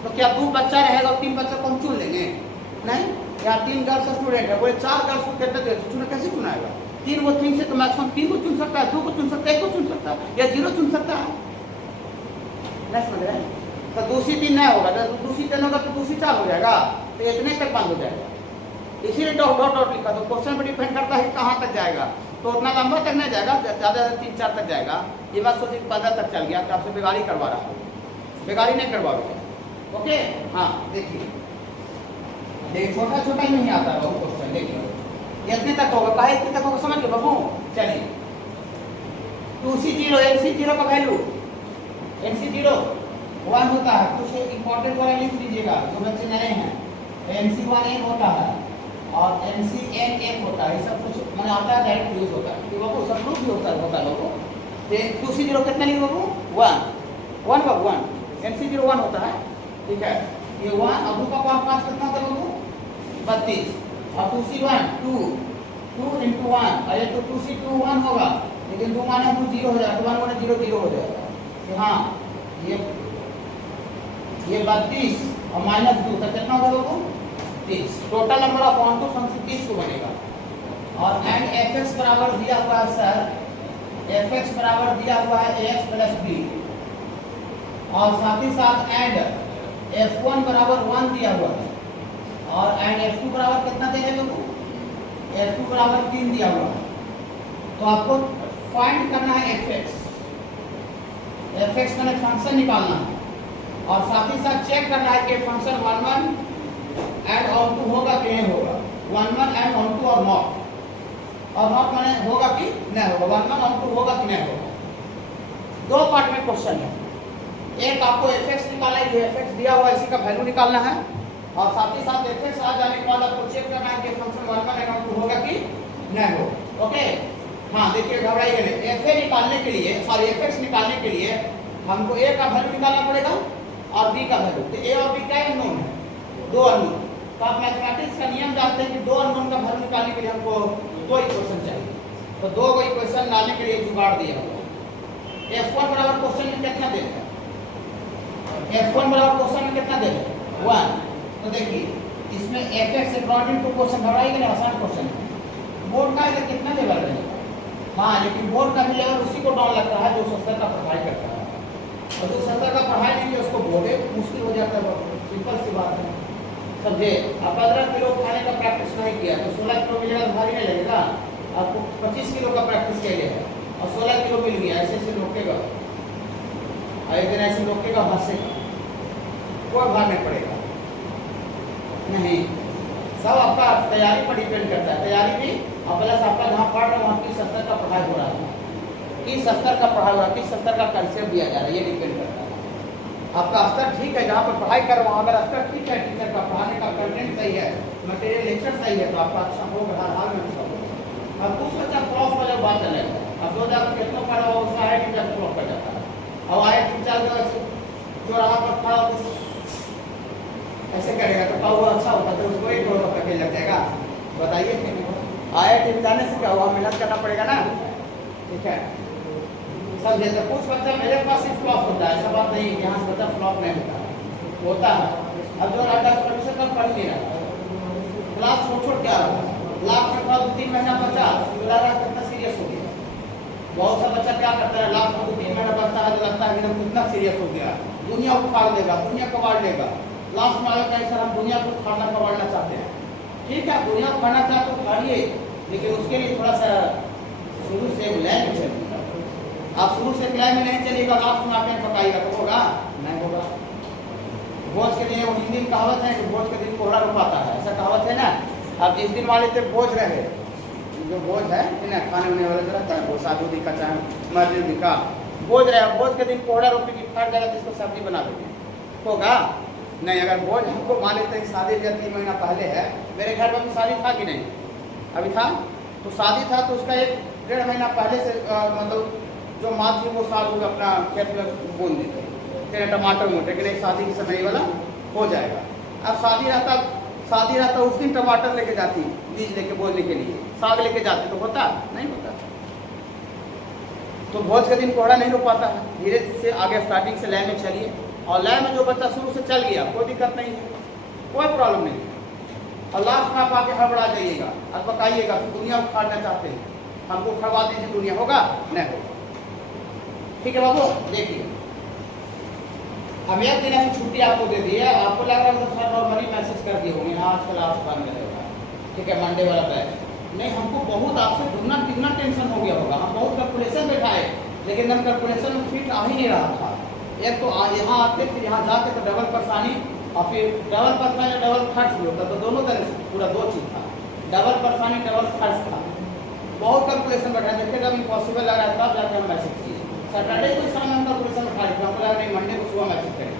तो क्या 2 बच्चा रहेगा और 3 बच्चा को हम चुन लेंगे? नहीं, यहाँ 3 गर्ल्स स्टूडेंट है, बोले 4 गर्ल्स को कितना देते चुना, कैसे चुनाएगा? 3 वो 3 से तो मैक्सिमम 3 को चुन सकता है, 2 को चुन सकता है, 1 को चुन सकता है, या 0 चुन सकता है। नहीं समझ रहे हैं? तो 2C3 नहीं होगा, तो 2C3 होगा तो 2C4 हो जाएगा, तो इतने तक बंद हो जाएगा। इसीलिए डॉट डॉट डॉट लिखा। तो क्वेश्चन पर डिपेंड करता है कहाँ तक जाएगा, तो उतना लंबा तक नहीं जाएगा, ज़्यादा 3-4 तक जाएगा। ये बात सोचिए 15 तक चल गया तो आपसे बेगारी करवा रहा है, बेगारी नहीं करवाओगे। ओके, हाँ देखिए छोटा छोटा ही नहीं आता है क्वेश्चन। देखिए इतने तक होगा, कहा इतने तक होगा, समझ लो बाबू। चलिए 2C0 NC0 का वैल्यू NC0 1 होता है, कुछ इंपॉर्टेंट वाला लिख लीजिएगा जो बच्चे नए हैं। NC1 1 होता है और NCN 1 होता है, ये सब कुछ मैंने आता है, डायरेक्ट यूज होता है, बाबू सब लोग भी होता है लोगों। तो 2C0 कितना लिखो बाबू? 1 बाबू 1 NC0 1 होता है। ठीक है, ये 1 अब 2 का पावर 5 कितना होगा बाबू 32, अब 2C1 2 2 into 1 अरे तो 2C2 1 होगा, लेकिन 2 माइनस 2 0 हो जाएगा, 1 माइनस 0 0 हो जाएगा। तो हाँ ये 32 और माइनस 2 तो कितना होगा बाबू 30, total number of onto function 30 को बनेगा। और एंड fx बराबर दिया हुआ है सर, fx बराबर दिया हुआ है ax प्लस b, और साथ ही साथ एंड f1 बराबर 1 दिया हुआ है, और एंड f2 बराबर कितना दे रहे लोगों, f2 बराबर 3 दिया हुआ है। तो आपको फाइंड करना है fx मैंने फंक्शन निकालना है, और साथ ही साथ चेक करना है कि फंक्शन 1 1 एंड ऑन टू होगा कि नहीं होगा, 1 1 एंड ऑन टू और नॉट मैंने होगा कि नहीं होगा, 1 1 ऑन टू होगा कि नहीं होगा। दो पार्ट में क्वेश्चन है, एक आपको fx निकालना है, जो fx दिया हुआ है इसी का वैल्यू निकालना है, और साथ ही साथ fx आ जाने के बाद आपको चेक करना है कि फंक्शन 1 1 एंड ऑन टू होगा कि नहीं होगा। ओके हाँ देखिए घबराइए नहीं, fa निकालने के लिए सॉरी fx निकालने के लिए हमको a का वैल्यू निकालना पड़ेगा और b का वैल्यू। तो a और b क्या अननोन है, दो अननोन। तो आप मैथमेटिक्स का नियम जानते हैं कि दो अननोन का वैल्यू निकालने के लिए हमको दो इक्वेशन चाहिए, तो दो इक्वेशन डालने के लिए जुगाड़ दिया हुआ है। f1 बराबर क्वेश्चन में कितना देगा, f1 बराबर क्वेश्चन में कितना देगा 1। तो देखिए इसमें fx अकॉर्डिंग टू क्वेश्चन घबराइएगा नहीं, आसान क्वेश्चन है। बोर्ड का इधर कितना लेवल रहेगा, हाँ लेकिन बोर्ड का भी लेवल उसी को डाउन लगता है जो सस्ता का पढ़ाई करता है, और जो सस्ता का पढ़ाई नहीं किया उसको बोर्डे मुश्किल हो जाता है, सिंपल सी बात है समझे। आप 15 किलो खाने का प्रैक्टिस नहीं किया तो 16 किलो मिलेगा, भारी नहीं लगेगा। आपको 25 किलो का प्रैक्टिस किया गया और 16 किलो मिल गया, ऐसे ऐसे रोकेगा और एक दिन ऐसे रोकेगा हंसेगा, कोई भार नहीं पड़ेगा नहीं, सब आपका तैयारी पर डिपेंड करता है। तैयारी भी और प्लस आपका जहाँ पढ़ रहे हो वहाँ किस स्तर का पढ़ाई हो रहा है, किस स्तर का पढ़ाई हो रहा है, किस स्तर का कंसेप्ट दिया जा रहा है, ये डिपेंड करता है। आपका स्तर ठीक है, जहाँ पर पढ़ाई कर रहे हो वहाँ अगर स्तर ठीक है, टीचर का पढ़ाने का कंटेंट सही है, मटेरियल लेक्चर सही है, तो आपका अच्छा होगा, हर हाल में अच्छा होगा। अब कुछ बच्चा फ्लॉप वाला बात चलेगा, अब 2000 कितना पढ़ा हुआ उसका आया टीचर फ्लॉप कर जाता है। अब आया टीचर जो रहा पर खड़ा ऐसे करेगा तो क्या हुआ, अच्छा होता तो उसको 1 करोड़ रुपये मिल जाएगा, बताइए। आया टीम जाने से क्या हुआ, मेहनत करना पड़ेगा ना, ठीक है समझे। तो कुछ बच्चा मेरे पास ही फ्लॉप होता है, ऐसा बात नहीं कि यहाँ से बच्चा फ्लॉप नहीं होता है। अब जो रहा 10% तक पढ़ नहीं रहा, क्लास छोड़ क्या रहा, लास्ट में 2-3 महीना बचा तो लगा कितना सीरियस हो गया। बहुत सा बच्चा क्या करता है, लास्ट में 2-3 महीना बचता है तो लगता है कि कितना सीरियस हो गया, दुनिया उखाड़ देगा, दुनिया कबाड़ लेगा। लास्ट में आगे कहीं सर हम दुनिया को उखाड़ना कबाड़ना चाहते हैं, ठीक है दुनिया उखाड़ना चाहते हो उखाड़िए, लेकिन उसके लिए थोड़ा सा शुरू से लय में चलिए। आप शुरू से लय में नहीं चलिएगा, लास्ट में आके पकाइएगा तो होगा नहीं होगा। बोझ के दिन वो हिंदी में कहावत है कि बोझ के दिन कोहरा रुपाता है, ऐसा कहावत है ना। अब जिस दिन वाले थे बोझ रहे, जो बोझ है ना खाने होने वाले जो रहता है वो शादी उदी का चाहे मर्जी उदी का बोझ रहे, बोझ के दिन कोहरा रोपेगी फट जाएगा तो इसको सब्जी बना देंगे, होगा नहीं। अगर बोझ हमको मान लेते हैं शादी 3 महीना पहले है, मेरे घर में भी शादी था कि नहीं, अभी था तो शादी था तो उसका 1-1.5 महीना पहले से मतलब जो माँ थी वो साग अपना खेत में बोन देते थे, टमाटर मोटे कि नहीं शादी के समय वाला हो जाएगा। अब शादी रहता उस दिन टमाटर लेके जाती, बीज लेके बोलने के लिए साग लेके जाते तो होता नहीं होता। तो भोज के दिन कोहरा नहीं रुपाता है, धीरे से आगे स्टार्टिंग से लय में चलिए, और लय में जो बच्चा शुरू से चल गया कोई दिक्कत नहीं है, कोई प्रॉब्लम नहीं है। और लास्ट में आप आके हड़बड़ा जाइएगा और पकाइएगा कि दुनिया उखाड़ना चाहते हैं, हमको उखड़वा दीजिए, दुनिया होगा नहीं होगा। ठीक है बाबू देखिए, हम 1 दिन अभी छुट्टी आपको दे दी है, आपको लग रहा है तो सर नॉर्मली मैसेज कर दिए होंगे आज क्लास बंद रहेगा, ठीक है मंडे वाला बैच नहीं। हमको बहुत आपसे दुगना तिगना टेंशन हो गया होगा, हम बहुत कैलकुलेशन बैठाए लेकिन हम कैलकुलेशन में फिट आ ही नहीं रहा था। एक तो यहाँ आते फिर यहाँ जाते तो डबल परेशानी, और फिर डबल परेशानी डबल खर्च भी होता, तो दोनों तरह से पूरा 2 चीज़ था, डबल परेशानी डबल खर्च था। बहुत कैलकुलेशन बैठा देखिए जब इम्पॉसिबल लग रहा है तब जाके हम मैसेज किए। सैटरडे को शाम में हम कैलकुलेशन बैठा रहे, हमको लगा नहीं मंडे को सुबह मैसेज करें,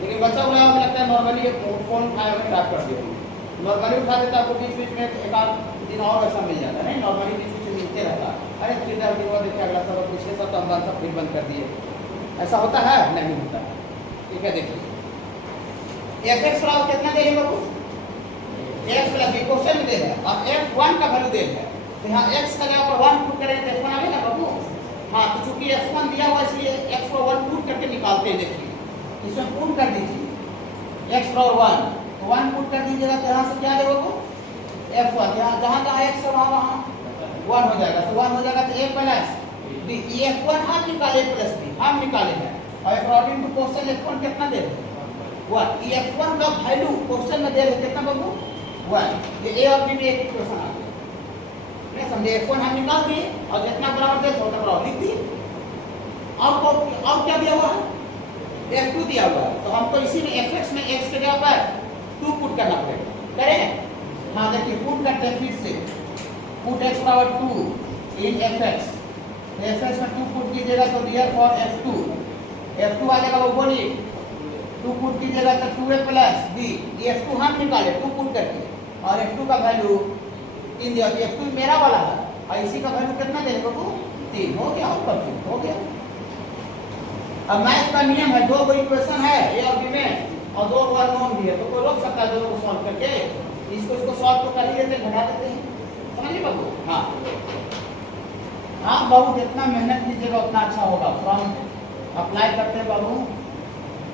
लेकिन बच्चा बोला हमें लगता है नॉर्मली फ़ोन उठाया हमें ट्रैक कर दिया, नॉर्मली उठा देता आपको बीच बीच में 1-8 दिन और ऐसा मिल जाता नहीं, नॉर्मली बीच बीच में मिलते रहता। अरे फिर दिन हुआ देखिए अगला सबक पिछले सब तो हम फिर बंद कर दिए, ऐसा होता है नहीं होता है। ठीक है देखिए एफ एक्स बराबर कितना दे रहे बाबू, एक्स प्लस बी क्वेश्चन में दे रहा है, और एफ वन का वैल्यू दे रहा है, तो यहाँ एक्स का जगह पर वन पुट करेंगे तो एफ वन आएगा बाबू। हाँ, तो चूंकि एफ वन दिया हुआ इसलिए एक्स को वन पुट करके निकालते हैं। देखिए इसमें पुट कर दीजिए एक्स और वन, तो वन पुट कर दीजिएगा तो यहाँ से क्या देगा बाबू, एफ वन, जहाँ जहाँ एक्स है वहाँ वन हो जाएगा, तो वन हो जाएगा तो A plus B, f one हम निकाले प्लस बी हम निकाले हैं, और according to question f one कितना दे रहे हैं वन, एफ वन का वैल्यू क्वेश्चन में दे रहे कितना बाबू वन, ये ए और बी में एक इक्वेशन आ गया, समझे। एफ वन हम निकाल दिए और जितना बराबर दे उतना बराबर लिख दिए। अब क्या दिया हुआ है, एफ टू दिया हुआ है, तो हमको इसी में एफ एक्स में एक्स के जगह पर टू पुट करना पड़ेगा, करें। हाँ देखिए पुट करते हैं फिर से, पुट एक्स बराबर two in f x, f x में टू पुट कीजिएगा तो दियर फॉर एफ टू आ जाएगा, वो बोलिए टू पुट कीजिएगा तो two A plus B, f two हम निकाले टू पुट करके, और एफ टू का वैल्यू 3 दिया, एफ टू मेरा वाला है, और इसी का वैल्यू कितना दे बाबू 3, हो गया और परफेक्ट हो गया। अब मैथ का नियम है, दो इक्वेशन है ए और बी में और दो अननोन भी है, तो कोई रोक सकता है दोनों को सॉल्व करके, इसको सॉल्व तो कर ही लेते घटा देते हैं, समझिए बाबू। हाँ हाँ बाबू जितना मेहनत कीजिएगा उतना अच्छा होगा, फ्रॉम अप्लाई करते हैं बाबू,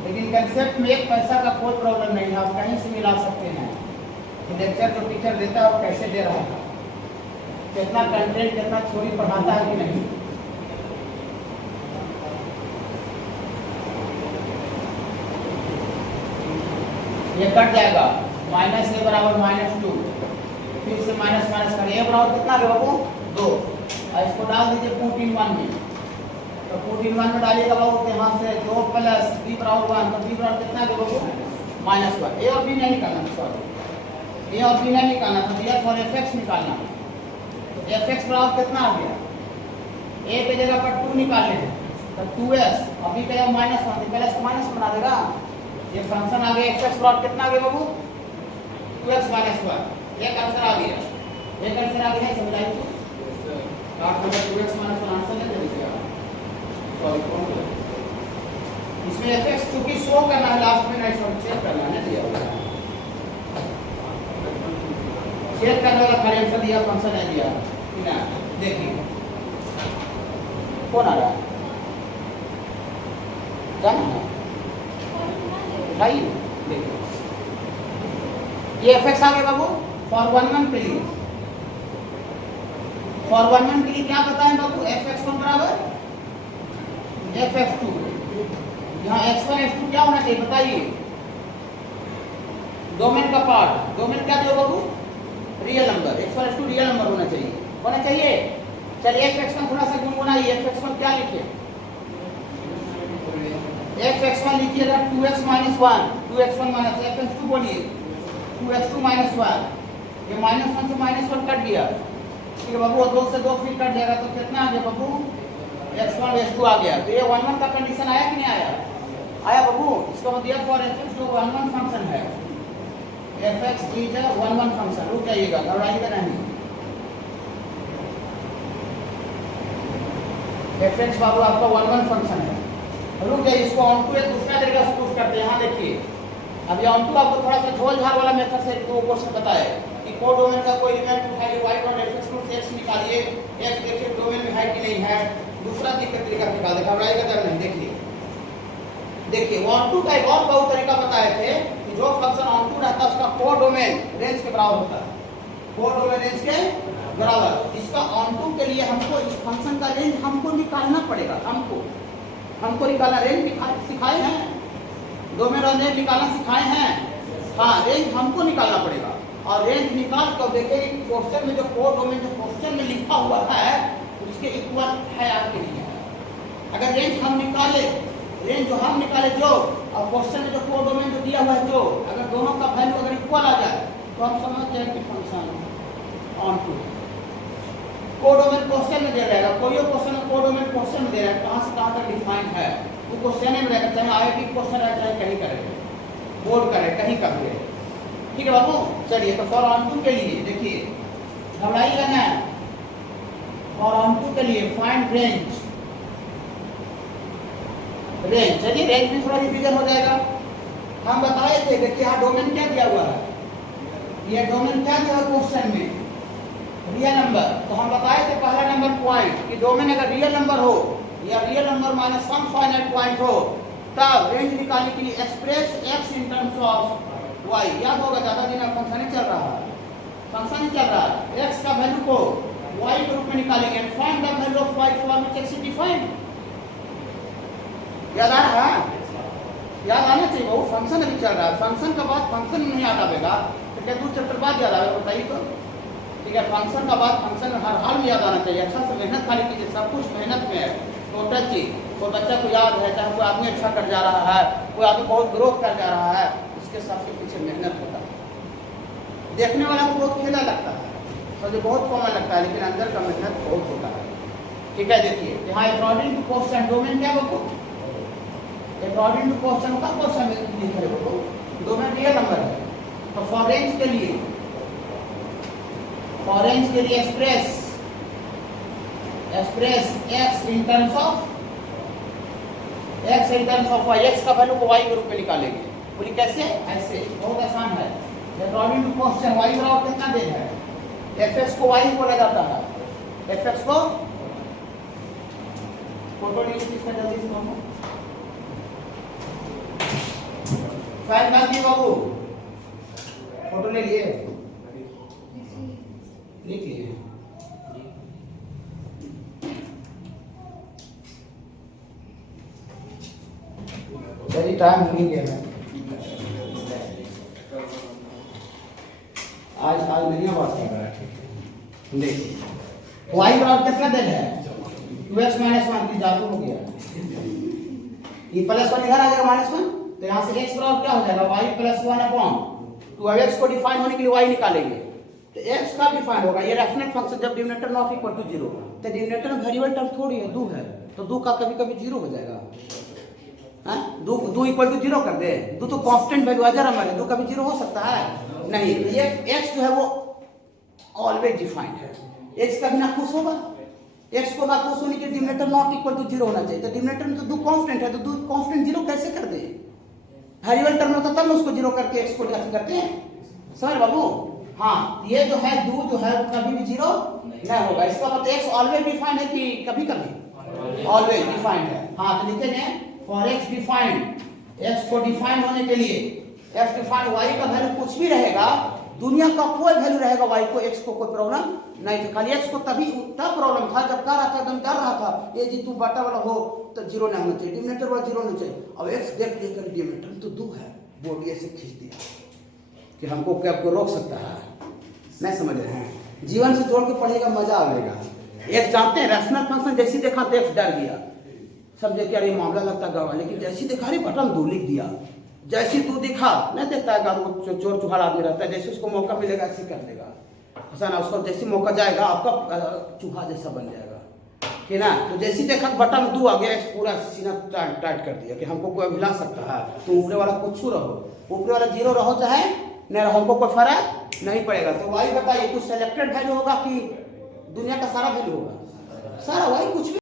लेकिन कंसेप्ट में एक पैसा का कोई प्रॉब्लम नहीं है, आप कहीं से मिला सकते हैं कि लेक्चर जो टीचर देता है वो कैसे दे रहा है, कितना कंटेंट कितना थ्योरी पढ़ाता है कि नहीं। ये कट जाएगा, माइनस ए बराबर माइनस टू, फिर से माइनस माइनस कर, ए बराबर कितना है बाबू 2, और इसको डाल दीजिए पुट इन वन में, तो पुट इन वन में डालिएगा बाबू, तो यहाँ से 2 प्लस बी बराबर 1, तो बी बराबर कितना है बाबू -1, ए और बी नहीं निकालना, सॉरी ए और बी नहीं निकालना, तो दिया फॉर एफ एक्स निकालना, तो एफ एक्स बराबर कितना आ गया, ए के जगह पर 2 निकाल लेंगे तो 2s, और बी का -1, तो प्लस माइनस बना देगा, ये फंक्शन आ गया एफ एक्स बराबर कितना आ गया बाबू 2x - 1, एक आंसर आ गया, एक आंसर आ गया, समझाइए तो 2x - 1 आंसर है, देखिए सॉरी इसमें एफ एक्स क्योंकि शो करना है लास्ट में, नहीं सब चेक करना है, दिया हुआ है चेक करने वाला खाली आंसर दिया, फंक्शन है दिया ना, देखिए कौन आ रहा है जाना है भाई, देखिए ये एफ एक्स आ गया बाबू फॉर 1 के लिए, फॉर 1 के लिए क्या बताएं बाबू, एफ एक्स बराबर एफ एक्स टू, यहाँ x1 x2 क्या होना चाहिए बताइए, डोमेन का पार्ट, डोमेन क्या दो बाबू real number, x1 x2 real number होना चाहिए। चलिए एफ एक्स वन थोड़ा सा गुनगुनाइए, एफ एक्स वन क्या लिखे, एफ एक्स वन लिखिएगा 2x - 1, 2x1 minus F x to बोलिए 2x2 - 1, ये -1 से -1 कट गया, ठीक है बाबू, 2 से 2 फिर कट जाएगा, तो कितना आ गया बाबू x1 x2 आ गया, तो ये 1 का कंडीशन आया कि नहीं आया, आया बाबू। इसका मतलब फॉर एफ एक्स जो 1 फंक्शन है, F x is a 1 function, रुक जाइएगा घबराइएगा नहीं, एफ एक्स बाबू आपका 1 फंक्शन है, रुक जाइए, इसको ऑन टू एक दूसरा तरीका से प्रूफ करते हैं। यहाँ देखिए अब ये ऑन टू आपको थोड़ा सा झोल झाल वाला मेथड से दो क्वेश्चन बताए कि को डोमेन का कोई एलिमेंट उठाइए, y dot f x plus x निकालिए, एक्स देखिए डोमेन में है कि नहीं है, दूसरा तरीका निकाल दे, घबराइएगा तब नहीं, देखिए ऑन टू का एक और बहुत तरीका बताए थे कि जो फंक्शन ऑन टू रहता है उसका को डोमेन रेंज के बराबर होता है, को डोमेन रेंज के बराबर। इसका ऑन टू के लिए हमको इस फंक्शन का रेंज हमको निकालना पड़ेगा, हमको निकालना, रेंज सिखाए हैं, डोमेन और रेंज निकालना सिखाए हैं, हाँ रेंज हमको निकालना पड़ेगा, और रेंज निकाल कर देखिए क्वेश्चन में जो को डोमेन जो क्वेश्चन में लिखा हुआ है उसके इक्वल है आपके लिए। अगर रेंज हम निकाले, रेंज जो हम निकाले जो, और क्वेश्चन में जो को डोमेन जो दिया हुआ है जो, अगर दोनों का वैल्यू अगर इक्वल आ जाए तो हम समझते हैं कि फंक्शन ऑन टू। को डोमेन क्वेश्चन में दे रहेगा, कोई क्वेश्चन में को डोमेन क्वेश्चन में दे रहा है, कहाँ से कहाँ तक डिफाइन है वो क्वेश्चन में रहेगा, चाहे आईआईटी क्वेश्चन है चाहे कहीं करे, बोर्ड करे कहीं कर दे, ठीक है बाबू। चलिए तो फॉर ऑन टू के लिए देखिए घबराइएगा ना, फॉर ऑन टू के लिए फाइंड रेंज, चलिए रेंज में थोड़ा रिवीजन हो जाएगा, हम बताए थे, देखिए यहाँ डोमेन क्या दिया हुआ है, ये डोमेन क्या दिया हुआ क्वेश्चन में, रियल नंबर। तो हम बताए थे पहला नंबर पॉइंट कि डोमेन अगर रियल नंबर हो या real number minus some finite point हो, तब रेंज निकालने के लिए express x in terms of y. याद होगा, ज्यादा दिन में फंक्शन ही चल रहा है, फंक्शन ही चल रहा है, एक्स का वैल्यू को वाई के रूप में निकालेंगे, find the value of y for which x is defined. याद आ रहा है, याद आना चाहिए, वो फंक्शन अभी चल रहा है, फंक्शन का बाद फंक्शन नहीं याद आएगा तो क्या 2 चैप्टर बाद याद आएगा, बताइए तो। ठीक है, फंक्शन का बाद फंक्शन हर हाल में याद आना चाहिए। अच्छा से मेहनत खाली कीजिए, सब कुछ मेहनत में है, टोटल चीज। कोई बच्चा को याद है, चाहे कोई आदमी अच्छा कर जा रहा है, कोई आदमी बहुत ग्रोथ कर जा रहा है, उसके सबके पीछे मेहनत होता है। देखने वाला को बहुत खेला लगता है, मुझे बहुत कॉमन लगता है, लेकिन अंदर का मेहनत बहुत होता है। ठीक है, देखिए यहाँ अकॉर्डिंग टू क्वेश्चन डोमेन क्या बको, अकॉर्डिंग टू क्वेश्चन का क्वेश्चन लिख रहे बको, डोमेन रियल नंबर है। तो फॉर रेंज के लिए express x in terms of y, x का वैल्यू को वाई के रूप में निकालेंगे। बोली कैसे, ऐसे, बहुत आसान है। अकॉर्डिंग टू क्वेश्चन वाई बराबर कितना देन है, एफ को वाई बोला जाता है, एफ को फोटो लीजिए इसका जल्दी से मानो, फाइल कर दिए बाबू, फोटो ले लिए, लिख लिए। चलिए टाइम हो गया है, आज नहीं आवाज कर रहा है। देखिए वाई बराबर कितना देन है, 2x - 1 की जादू हो गया, ये +1 इधर आ जाएगा -1, तो यहाँ से x बराबर क्या हो जाएगा, y + 1 अपॉन 2। अब x को डिफाइन होने के लिए y निकालेंगे, तो x का डिफाइन होगा, ये रेफरेंस फंक्शन जब डिनोमिनेटर नॉट इक्वल टू 0, तो डिनोमिनेटर में वेरिएबल टर्म थोड़ी है, 2 है, तो 2 का कभी कभी 0 हो जाएगा। हाँ, 2 इक्वल टू 0 कर दे, 2 तो कांस्टेंट वैल्यू अजर अमर है, 2 कभी 0 हो सकता है नहीं। ये x जो है वो ऑलवेज डिफाइंड है, x का भी ना खुश होगा, x को ना खुश होने के डिनोमिनेटर नॉट इक्वल टू 0 होना चाहिए, तो डिनोमिनेटर में तो 2 कांस्टेंट है, तो 2 कांस्टेंट 0 कैसे कर दे, वेरिएबल टर्म होता तब उसको 0 करके x को कैसे करते हैं, समझ बाबू। हाँ, ये जो है 2 जो है कभी भी 0 नहीं होगा, इसका मतलब x ऑलवेज डिफाइंड है कि कभी कभी ऑलवेज डिफाइंड है। हाँ, तो लिखेंगे फॉर x डिफाइंड, x को डिफाइन होने के लिए x डिफाइंड y का वैल्यू कुछ भी रहेगा, दुनिया का कोई वैल्यू रहेगा y को, x को कोई प्रॉब्लम नहीं था, खाली x को तभी तब प्रॉब्लम था जब कर रहा था, एकदम कर रहा था ये जी तू बाटा वाला हो तो 0 नहीं होना चाहिए, डिनोमिनेटर वाला 0 होना चाहिए। अब x देख देकर डिनोमिनेटर तो 2 है, बोर्ड ये से खींच दिया कि हमको क्या को रोक सकता है, नहीं समझ रहे हैं, जीवन से जोड़ के पढ़ेगा मजा आएगा। एक जानते हैं रैशनल फंक्शन जैसी देखा तो x डर गया, समझे कि अरे मामला लगता गवा, लेकिन जैसी देखा अरे बटन 2 लिख दिया, जैसी तू दिखा नहीं देखता है, वो चोर चुहाड़ आदमी रहता है, जैसे उसको मौका मिलेगा ऐसे कर देगा, ऐसा ना उसको जैसे मौका जाएगा आपका चूहा जैसा बन जाएगा, ठीक ना। तो जैसी देखा बटन 2 आ गया, पूरा सीना टाइट कर दिया कि हमको कोई मिला सकता है, तो ऊपरे वाला कुछ रहो, ऊपरे वाला 0 रहो चाहे नहीं रहो, हमको कोई फर्क नहीं पड़ेगा। तो वाई बताइए कुछ सेलेक्टेड वैल्यू होगा कि दुनिया का सारा वैल्यू होगा, सारा वाई कुछ भी